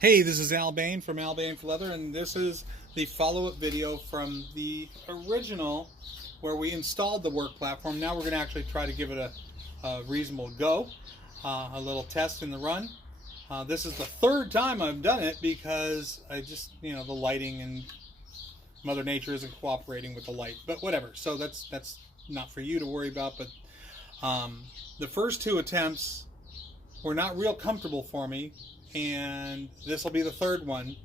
Hey, this is Al Bain from Al Bain for Leather, and this is the follow-up video from the original where we installed the work platform. Now we're going to actually try to give it a reasonable go, a little test in the run. This is the third time I've done it because I just, the lighting and Mother Nature isn't cooperating with the light, but whatever. So that's not for you to worry about, but the first two attempts were not real comfortable for me, and this will be the third one.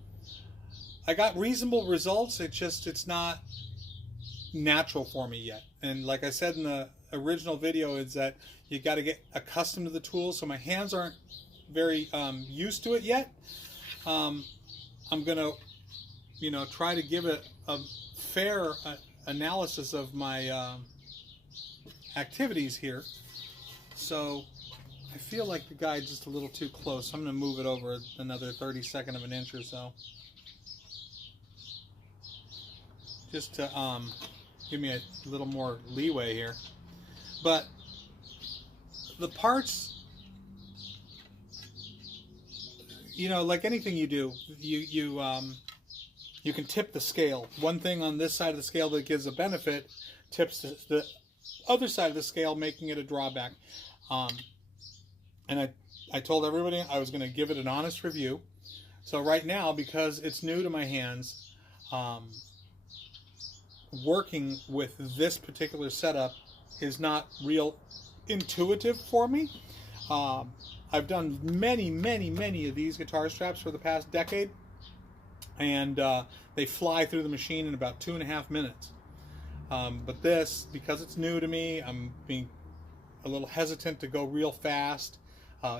I got reasonable results. It's not natural for me yet. And like I said in the original video, is that you got to get accustomed to the tool. So my hands aren't very used to it yet. I'm gonna, try to give it a fair analysis of my activities here. So I feel like the guide's just a little too close. I'm going to move it over another 32nd of an inch or so, just to give me a little more leeway here. But the parts, like anything you do, you can tip the scale. One thing on this side of the scale that gives a benefit tips the other side of the scale, making it a drawback. And I told everybody I was going to give it an honest review. So right now, because it's new to my hands, working with this particular setup is not real intuitive for me. I've done many of these guitar straps for the past decade, and they fly through the machine in about 2.5 minutes. But this, because it's new to me, I'm being a little hesitant to go real fast.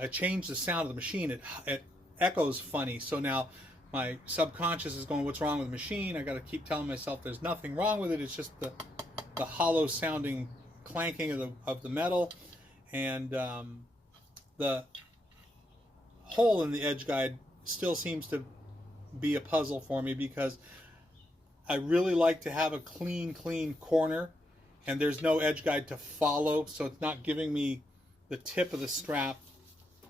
It changed the sound of the machine. It echoes funny. So now my subconscious is going, what's wrong with the machine? I got to keep telling myself there's nothing wrong with it. It's just the hollow sounding clanking of the metal. And the hole in the edge guide still seems to be a puzzle for me, because I really like to have a clean corner, and there's no edge guide to follow, so it's not giving me the tip of the strap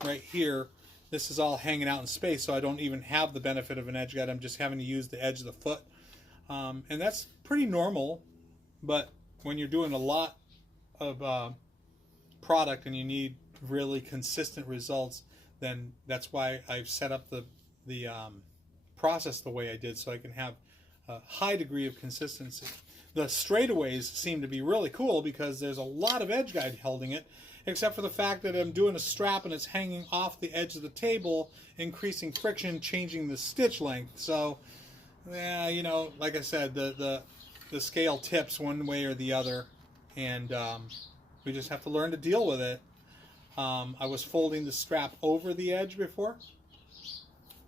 right here. This is all hanging out in space, so I don't even have the benefit of an edge guide. I'm just having to use the edge of the foot, and that's pretty normal. But when you're doing a lot of product and you need really consistent results, then that's why I've set up the process the way I did, so I can have a high degree of consistency. The straightaways seem to be really cool because there's a lot of edge guide holding it, except for the fact that I'm doing a strap and it's hanging off the edge of the table, increasing friction, changing the stitch length. So, yeah, like I said, the scale tips one way or the other, and we just have to learn to deal with it. I was folding the strap over the edge before,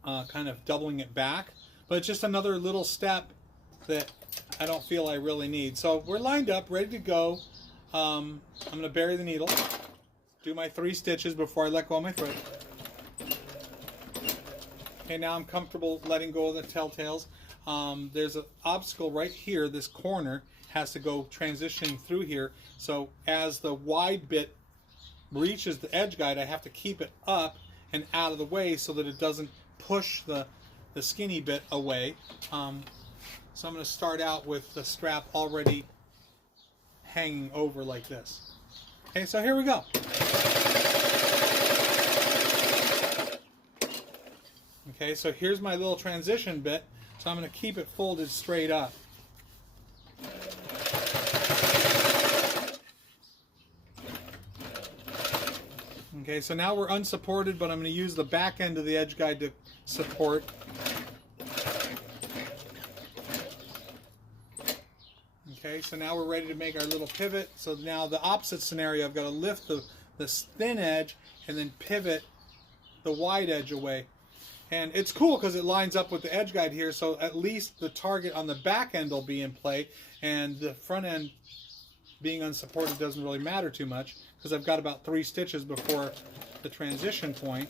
kind of doubling it back, but it's just another little step that I don't feel I really need. So we're lined up, ready to go. I'm going to bury the needle, do my 3 stitches before I let go of my thread. Okay, now I'm comfortable letting go of the telltales. There's an obstacle right here. This corner has to go transitioning through here. So as the wide bit reaches the edge guide, I have to keep it up and out of the way so that it doesn't push the skinny bit away. So I'm going to start out with the strap already hanging over like this. Okay, so here we go. Okay, so here's my little transition bit. So I'm going to keep it folded straight up. Okay, so now we're unsupported, but I'm going to use the back end of the edge guide to support. Okay, so now we're ready to make our little pivot. So now the opposite scenario, I've got to lift the thin edge and then pivot the wide edge away. And it's cool because it lines up with the edge guide here, so at least the target on the back end will be in play, and the front end being unsupported doesn't really matter too much because I've got about 3 stitches before the transition point.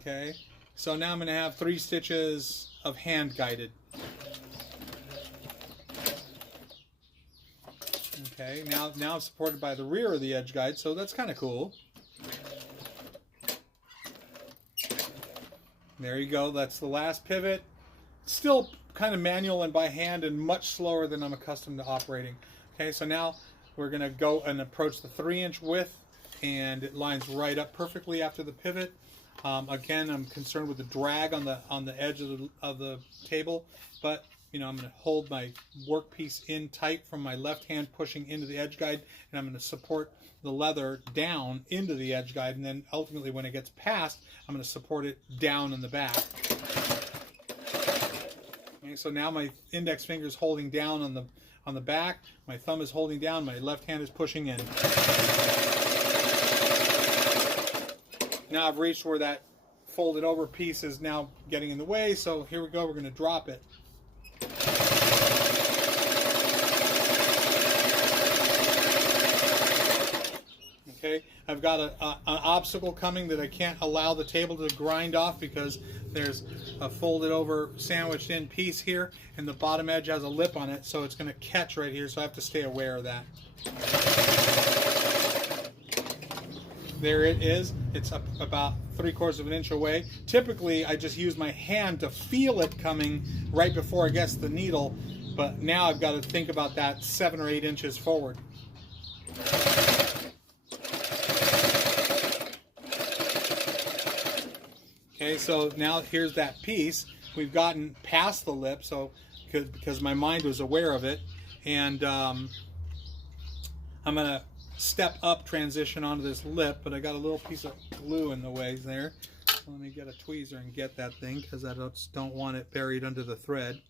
Okay, so now I'm going to have 3 stitches of hand guided. Okay, now it's supported by the rear of the edge guide, so that's kind of cool. There you go. That's the last pivot. Still kind of manual and by hand and much slower than I'm accustomed to operating. Okay, so now we're going to go and approach the 3-inch width, and it lines right up perfectly after the pivot. Again, I'm concerned with the drag on the edge of the table, but I'm going to hold my workpiece in tight from my left hand, pushing into the edge guide, and I'm going to support the leather down into the edge guide, and then ultimately when it gets past, I'm going to support it down in the back. Okay, so now my index finger is holding down on the back, my thumb is holding down, my left hand is pushing in. Now I've reached where that folded over piece is now getting in the way, so here we go, we're going to drop it. Okay, I've got an obstacle coming that I can't allow the table to grind off because there's a folded over sandwiched in piece here and the bottom edge has a lip on it, so it's going to catch right here, so I have to stay aware of that. There it is. It's up about 3/4 of an inch away. Typically I just use my hand to feel it coming right before it gets the needle, but now I've got to think about that 7 or 8 inches forward. Okay, so now here's that piece. We've gotten past the lip, so because my mind was aware of it, and I'm going to step up transition onto this lip, but I got a little piece of glue in the way there. So let me get a tweezer and get that thing because I just don't want it buried under the thread.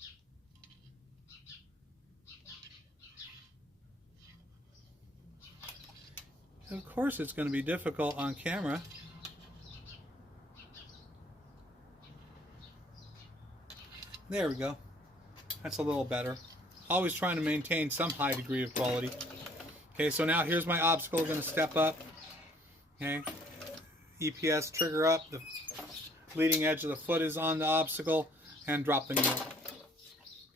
Of course it's going to be difficult on camera. There we go. That's a little better. Always trying to maintain some high degree of quality. Okay, so now here's my obstacle. I'm going to step up. Okay, EPS trigger up. The leading edge of the foot is on the obstacle, and drop the needle.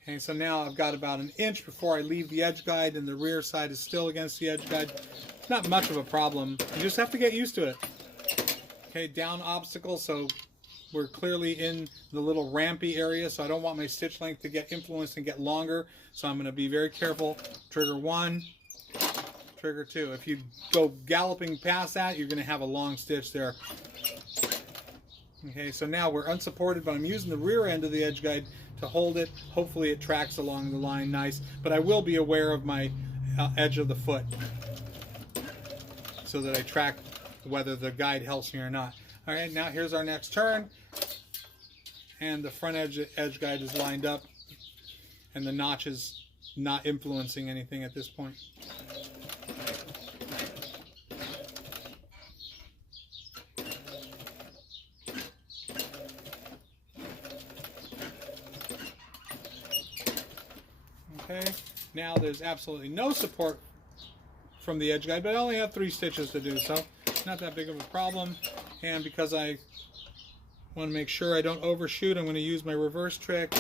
Okay, so now I've got about an inch before I leave the edge guide, and the rear side is still against the edge guide. It's not much of a problem. You just have to get used to it. Okay, down obstacle, so we're clearly in the little rampy area, so I don't want my stitch length to get influenced and get longer, so I'm going to be very careful. Trigger 1, trigger 2. If you go galloping past that, you're going to have a long stitch there. Okay, so now we're unsupported, but I'm using the rear end of the edge guide to hold it. Hopefully it tracks along the line nice, but I will be aware of my edge of the foot so that I track whether the guide helps me or not. All right, now here's our next turn, and the front edge guide is lined up, and the notch is not influencing anything at this point. Okay, now there's absolutely no support from the edge guide, but I only have 3 stitches to do, so not that big of a problem. And because I want to make sure I don't overshoot, I'm going to use my reverse trick,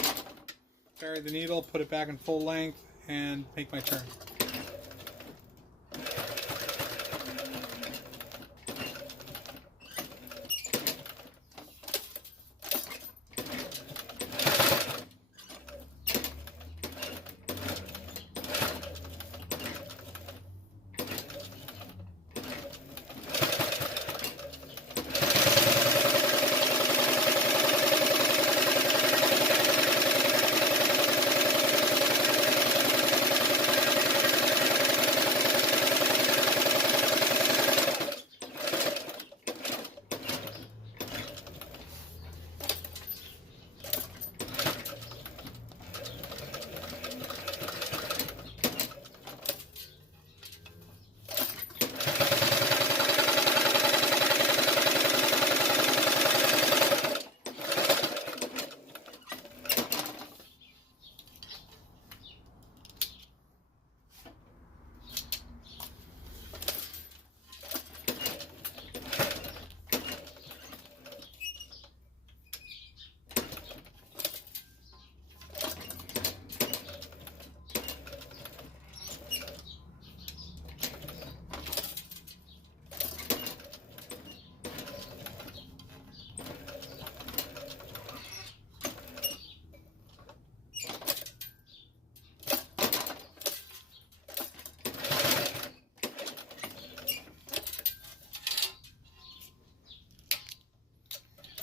bury the needle, put it back in full length, and make my turn.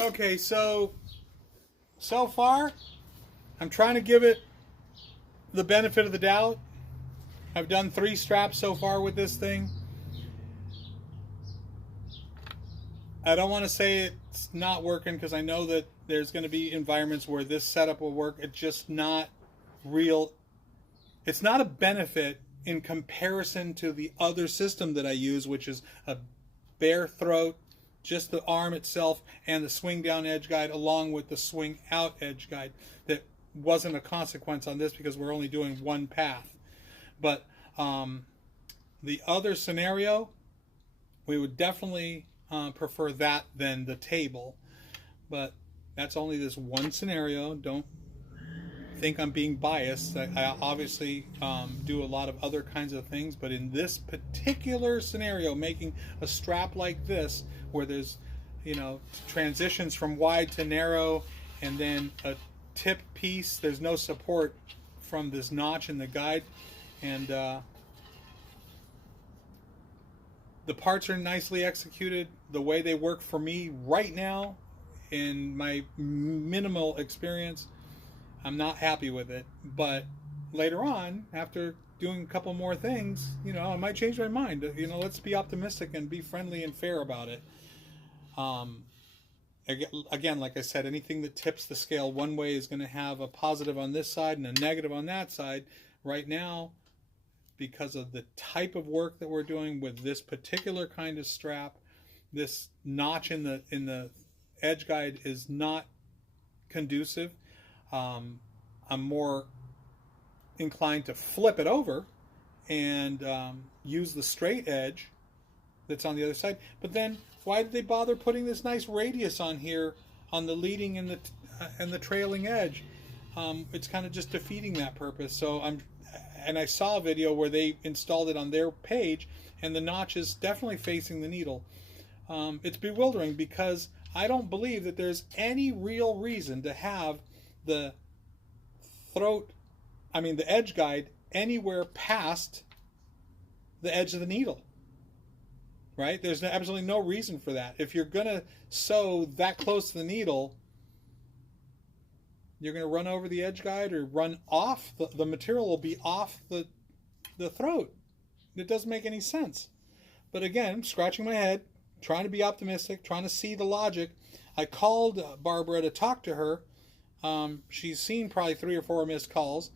Okay, so far, I'm trying to give it the benefit of the doubt. I've done 3 straps so far with this thing. I don't want to say it's not working because I know that there's going to be environments where this setup will work. It's just not real. It's not a benefit in comparison to the other system that I use, which is a bare throat, just the arm itself and the swing down edge guide along with the swing out edge guide. That wasn't a consequence on this because we're only doing one path. But the other scenario, we would definitely prefer that than the table. But that's only this one scenario. Don't think I'm being biased. I obviously do a lot of other kinds of things, but in this particular scenario, making a strap like this where there's, you know, transitions from wide to narrow and then a tip piece, there's no support from this notch in the guide, and the parts are nicely executed the way they work for me right now in my minimal experience. I'm not happy with it, but later on, after doing a couple more things, you know, I might change my mind. You know, let's be optimistic and be friendly and fair about it. Again, like I said, anything that tips the scale one way is going to have a positive on this side and a negative on that side. Right now, because of the type of work that we're doing with this particular kind of strap, this notch in the edge guide is not conducive. I'm more inclined to flip it over and use the straight edge that's on the other side. But then why did they bother putting this nice radius on here on the leading and the trailing edge? It's kind of just defeating that purpose. So I saw a video where they installed it on their page, and the notch is definitely facing the needle. It's bewildering because I don't believe that there's any real reason to have the edge guide anywhere past the edge of the needle. Right? There's absolutely no reason for that. If you're going to sew that close to the needle, you're going to run over the edge guide or run off. The material will be off the throat. It doesn't make any sense. But again, I'm scratching my head, trying to be optimistic, trying to see the logic. I called Barbara to talk to her. She's seen probably 3 or 4 missed calls,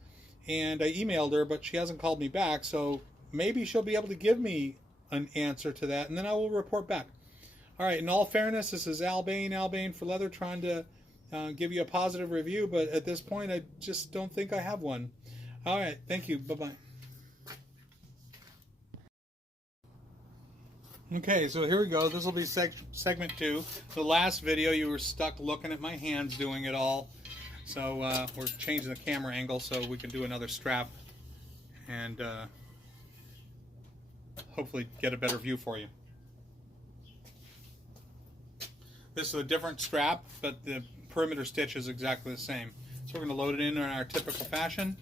and I emailed her, but she hasn't called me back. So maybe she'll be able to give me an answer to that, and then I will report back. All right, in all fairness, this is Al Bain for Leather, trying to give you a positive review, but at this point, I just don't think I have one. All right, thank you. Bye-bye. Okay, so here we go. This will be segment 2. The last video, you were stuck looking at my hands doing it all. So we're changing the camera angle so we can do another strap and hopefully get a better view for you. This is a different strap, but the perimeter stitch is exactly the same. So we're going to load it in our typical fashion.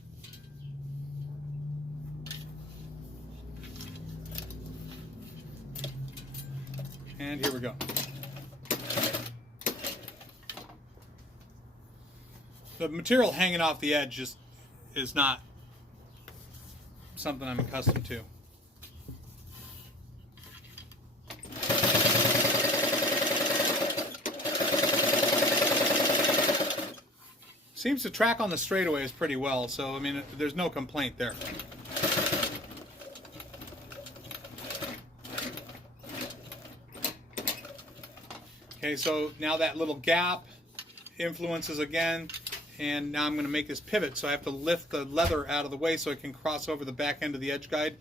And here we go. The material hanging off the edge just is not something I'm accustomed to. Seems to track on the straightaways pretty well, so I mean, there's no complaint there. Okay, so now that little gap influences again, and now I'm going to make this pivot, so I have to lift the leather out of the way so it can cross over the back end of the edge guide,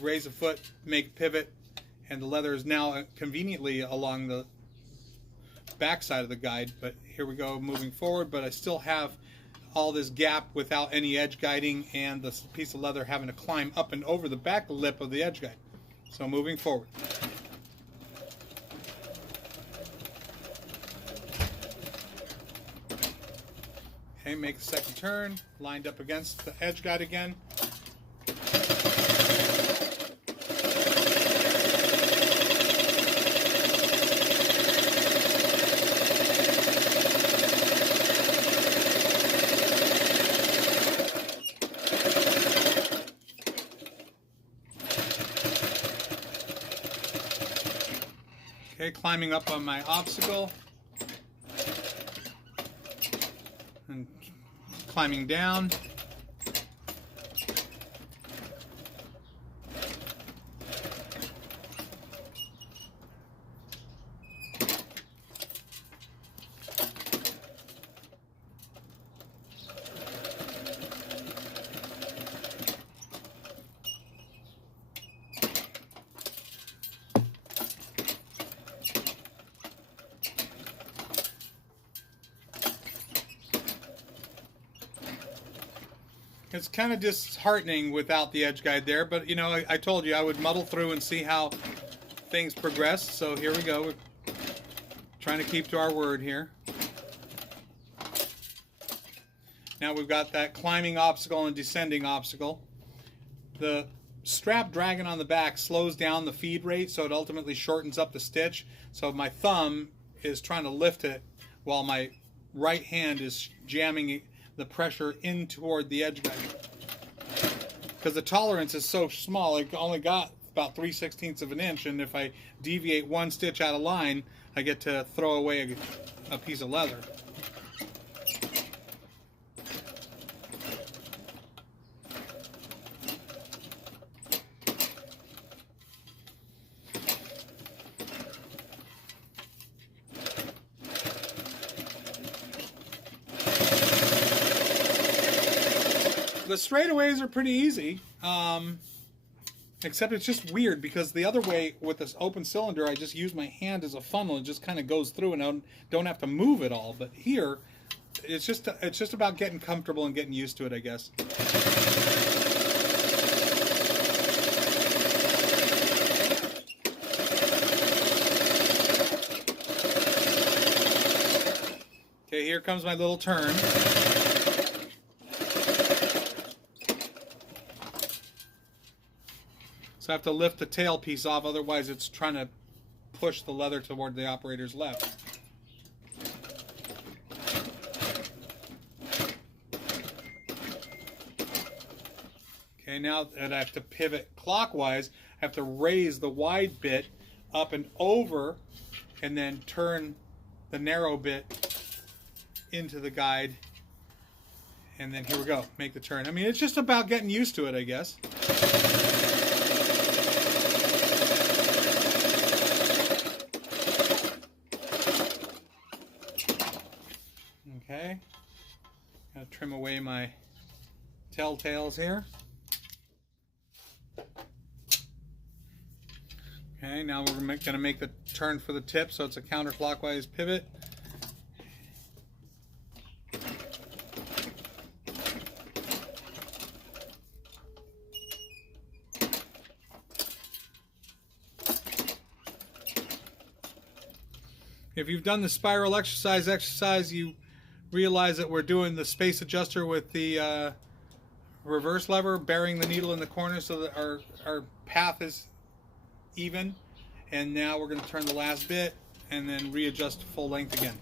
raise a foot, make a pivot, and the leather is now conveniently along the back side of the guide. But here we go, moving forward, but I still have all this gap without any edge guiding and the piece of leather having to climb up and over the back lip of the edge guide. So moving forward. Okay, make the second turn, lined up against the edge guide again. Okay, climbing up on my obstacle and climbing down. It's kind of disheartening without the edge guide there, but you know, I told you I would muddle through and see how things progress. So here we go. We're trying to keep to our word here. Now we've got that climbing obstacle and descending obstacle. The strap dragging on the back slows down the feed rate, so it ultimately shortens up the stitch. So my thumb is trying to lift it while my right hand is jamming the pressure in toward the edge guide. Because the tolerance is so small, I only got about 3/16 of an inch, and if I deviate one stitch out of line, I get to throw away a piece of leather. The straightaways are pretty easy, except it's just weird because the other way with this open cylinder, I just use my hand as a funnel and just kind of goes through and I don't have to move it all. But here, it's just about getting comfortable and getting used to it, I guess. Okay, here comes my little turn. So I have to lift the tail piece off, otherwise it's trying to push the leather toward the operator's left. Okay, now that I have to pivot clockwise, I have to raise the wide bit up and over and then turn the narrow bit into the guide. And then here we go, make the turn. I mean, it's just about getting used to it, I guess. Okay, gotta trim away my telltales here. Okay, now we're gonna make the turn for the tip, so it's a counterclockwise pivot. If you've done the spiral exercise, you realize that we're doing the space adjuster with the reverse lever, burying the needle in the corner so that our path is even. And now we're going to turn the last bit and then readjust to full length again.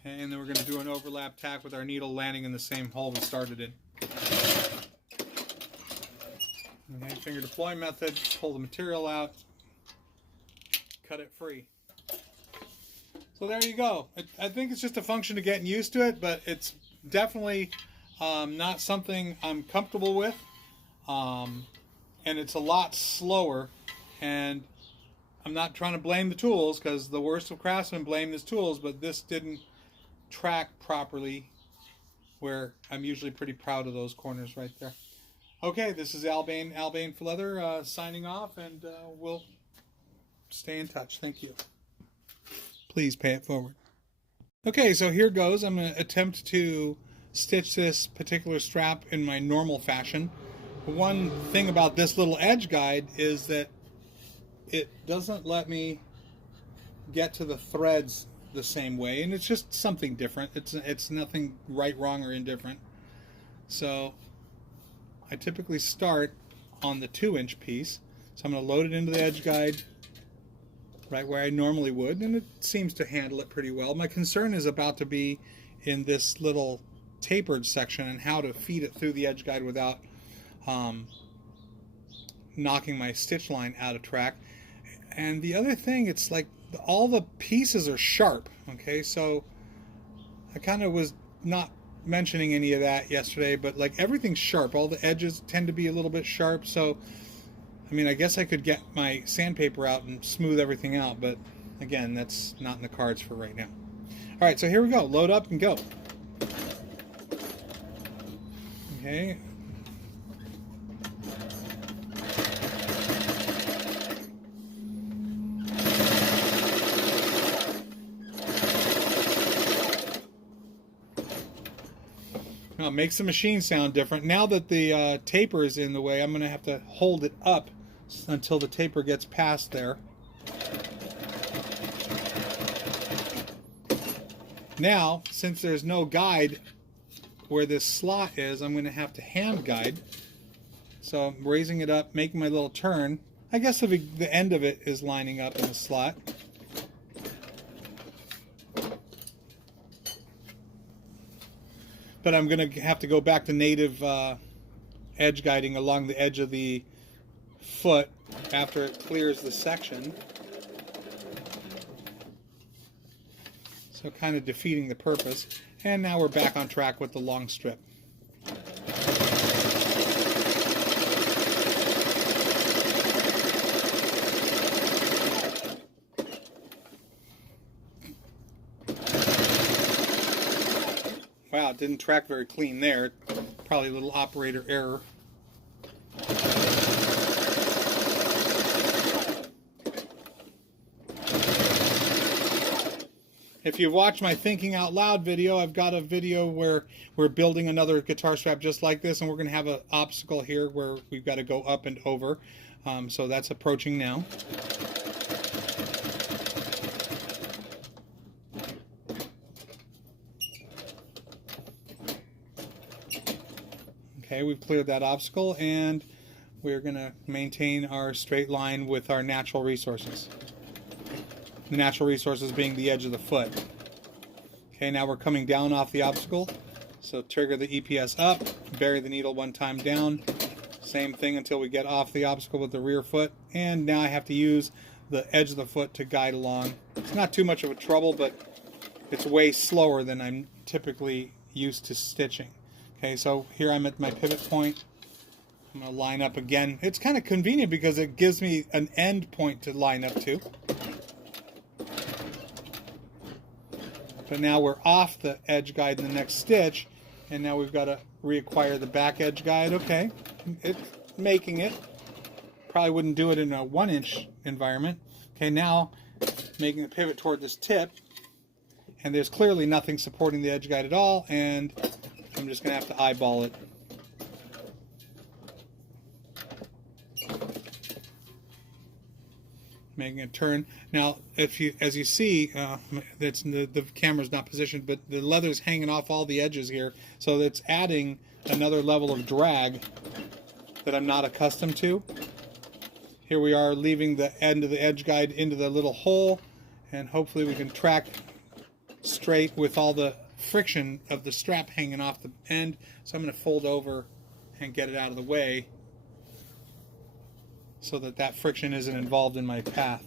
Okay, and then we're going to do an overlap tack with our needle landing in the same hole we started in. Okay, finger deploy method, pull the material out, cut it free. So there you go. I think it's just a function of getting used to it, but it's definitely not something I'm comfortable with. And it's a lot slower, and I'm not trying to blame the tools, because the worst of craftsmen blame his tools, but this didn't track properly, where I'm usually pretty proud of those corners right there. Okay, this is Albane for Leather signing off, and we'll stay in touch. Thank you. Please pay it forward. Okay, so here goes. I'm going to attempt to stitch this particular strap in my normal fashion. One thing about this little edge guide is that it doesn't let me get to the threads the same way, and it's just something different. It's nothing right, wrong, or indifferent. So I typically start on the 2-inch piece. So I'm going to load it into the edge guide right where I normally would, and it seems to handle it pretty well. My concern is about to be in this little tapered section and how to feed it through the edge guide without knocking my stitch line out of track. And the other thing, it's like all the pieces are sharp. Okay, so I kind of was not mentioning any of that yesterday, but like everything's sharp. All the edges tend to be a little bit sharp. So I mean, I guess I could get my sandpaper out and smooth everything out, but again, that's not in the cards for right now. All right, so here we go. Load up and go. Okay. Well, it makes the machine sound different. Now that the taper is in the way, I'm going to have to hold it up until the taper gets past there. Now, since there's no guide where this slot is, I'm going to have to hand guide. So I'm raising it up, making my little turn. I guess the end of it is lining up in the slot. But I'm going to have to go back to native edge guiding along the edge of the foot after it clears the section. So kind of defeating the purpose. And now we're back on track with the long strip. Wow, it didn't track very clean there. Probably a little operator error. If you've watched my Thinking Out Loud video, I've got a video where we're building another guitar strap just like this, and we're going to have an obstacle here where we've got to go up and over. So that's approaching now. Okay, we've cleared that obstacle, and we're going to maintain our straight line with our natural resources. The natural resources being the edge of the foot. Okay, now we're coming down off the obstacle. So trigger the EPS up, bury the needle one time down. Same thing until we get off the obstacle with the rear foot. And now I have to use the edge of the foot to guide along. It's not too much of a trouble, but it's way slower than I'm typically used to stitching. Okay, so here I'm at my pivot point. I'm going to line up again. It's kind of convenient because it gives me an end point to line up to. But now we're off the edge guide in the next stitch, and now we've got to reacquire the back edge guide. Okay, it's making it. Probably wouldn't do it in a 1-inch environment. Okay, now making the pivot toward this tip, and there's clearly nothing supporting the edge guide at all, and I'm just going to have to eyeball it. Making a turn. Now, if you, as you see, that's the camera's not positioned, but the leather's hanging off all the edges here, so that's adding another level of drag that I'm not accustomed to. Here we are leaving the end of the edge guide into the little hole, and hopefully we can track straight with all the friction of the strap hanging off the end. So I'm going to fold over and get it out of the way, so that that friction isn't involved in my path.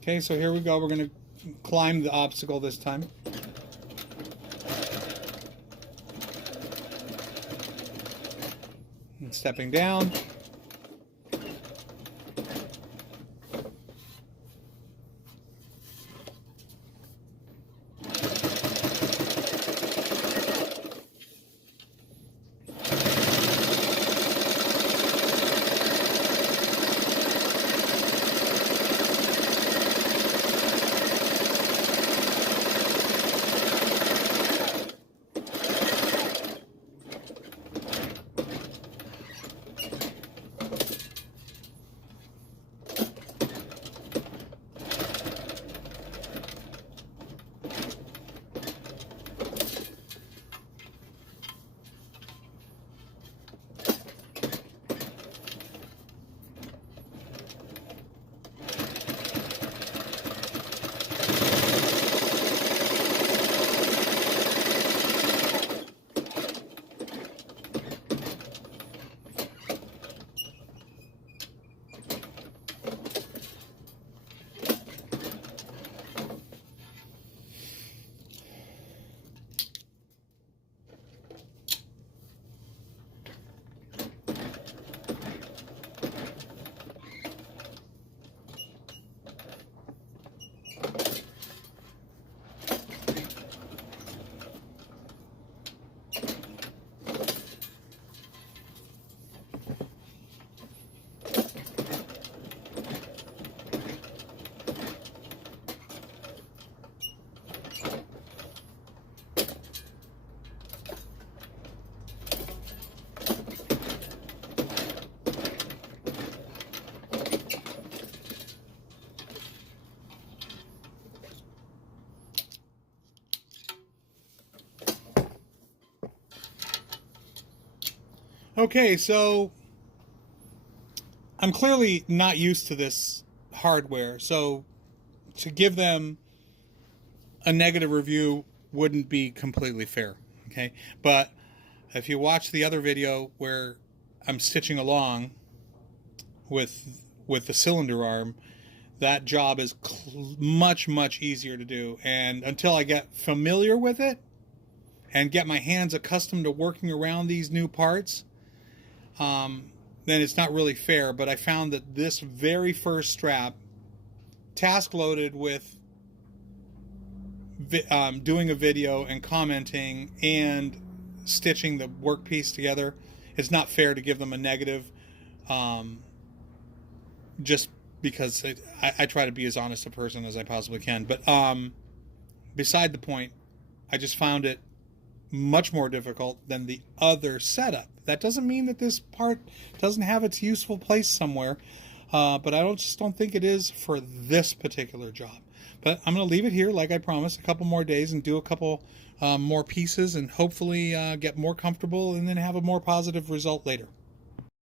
Okay, so here we go. We're going to climb the obstacle this time. And stepping down. Okay, so I'm clearly not used to this hardware, so to give them a negative review wouldn't be completely fair, okay? But if you watch the other video where I'm stitching along with the cylinder arm, that job is much easier to do, and until I get familiar with it and get my hands accustomed to working around these new parts, then it's not really fair. But I found that this very first strap, task loaded with doing a video and commenting and stitching the workpiece together, it's not fair to give them a negative, just because I try to be as honest a person as I possibly can. But beside the point, I just found it much more difficult than the other setup. That doesn't mean that this part doesn't have its useful place somewhere, but I just don't think it is for this particular job. But I'm going to leave it here, like I promised, a couple more days and do a couple more pieces, and hopefully get more comfortable and then have a more positive result later.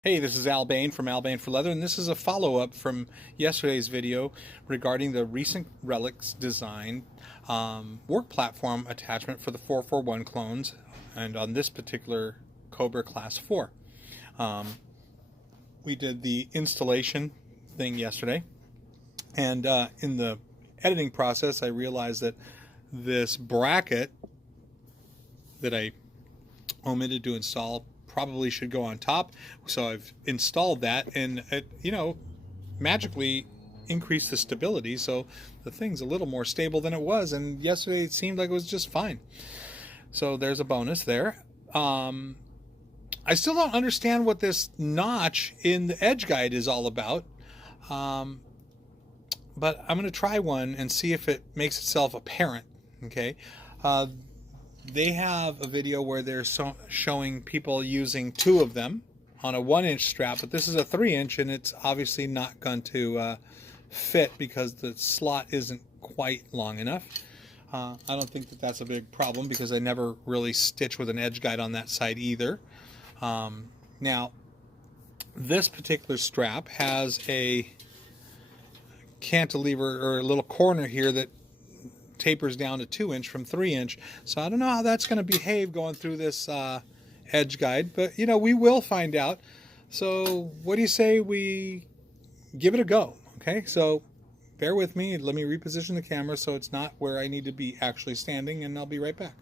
Hey, this is Al Bain from Al Bain for Leather, and this is a follow-up from yesterday's video regarding the recent Relics design work platform attachment for the 441 clones, and on this particular Cobra Class 4. We did the installation thing yesterday, and in the editing process I realized that this bracket that I omitted to install probably should go on top, so I've installed that, and it, magically increased the stability, so the thing's a little more stable than it was, and yesterday it seemed like it was just fine. So there's a bonus there. I still don't understand what this notch in the edge guide is all about, but I'm going to try one and see if it makes itself apparent. Okay. They have a video where they're showing people using two of them on a 1-inch strap, but this is a 3-inch, and it's obviously not going to fit because the slot isn't quite long enough. I don't think that that's a big problem because I never really stitch with an edge guide on that side either. Now, this particular strap has a cantilever, or a little corner here that tapers down to 2-inch from 3-inch, so I don't know how that's going to behave going through this edge guide, but we will find out. So what do you say we give it a go? Okay, so bear with me, let me reposition the camera so it's not where I need to be actually standing, and I'll be right back.